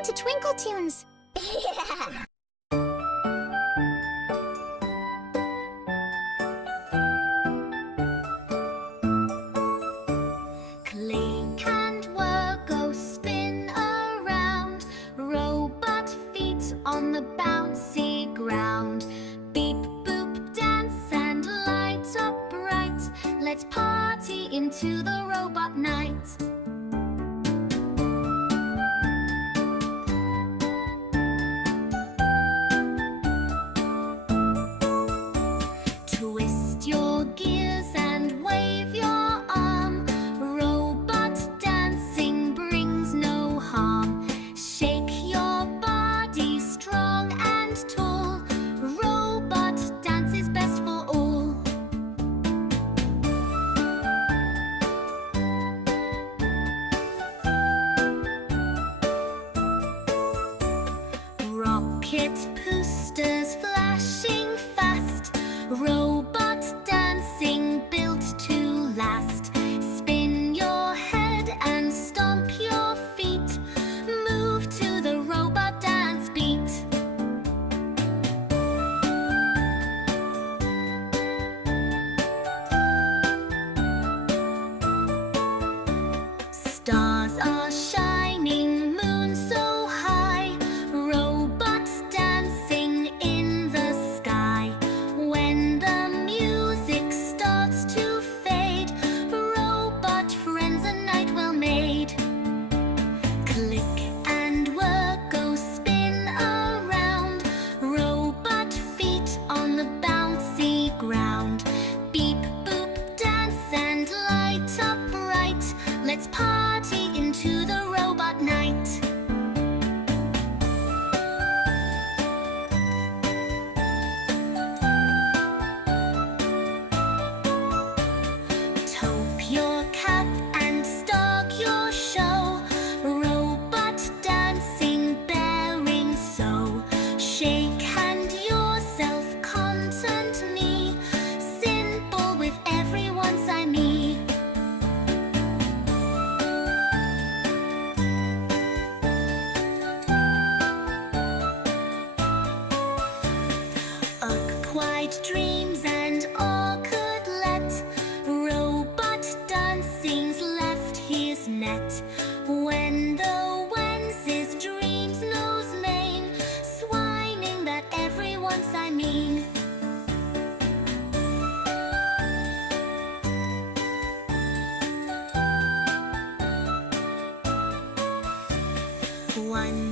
Welcome to TwinkleToons! Click and whir, go spin around. Robot feet on the bouncy ground. Beep, boop, dance and light up bright. Let's party into the robot night. Twist your gears and wave your arm. Robot dancing brings no harm. Shake your body strong and tall. Robot dance is best for all. Rocket boosters flashing fast. Robot dancing built to last. Spin your head and stomp your feet. Move to the robot dance beat. Stars are shining, moon so high. Robots dancing in the sky. When the music starts to fade, robot friends a night well made. Click and whir, go spin around. Robot feet on the bouncy ground. Beep, boop, dance and light up bright. Let's party into the robot night. Taupe your cap and start your show. Robot dancing bearing so. Shake hand yourself, content me. Simple with everyone's I me. Quiet dreams and all could let. Robot dancing's left his net. When the Wednesday's dreams knows main. Swining that everyone's I mean. One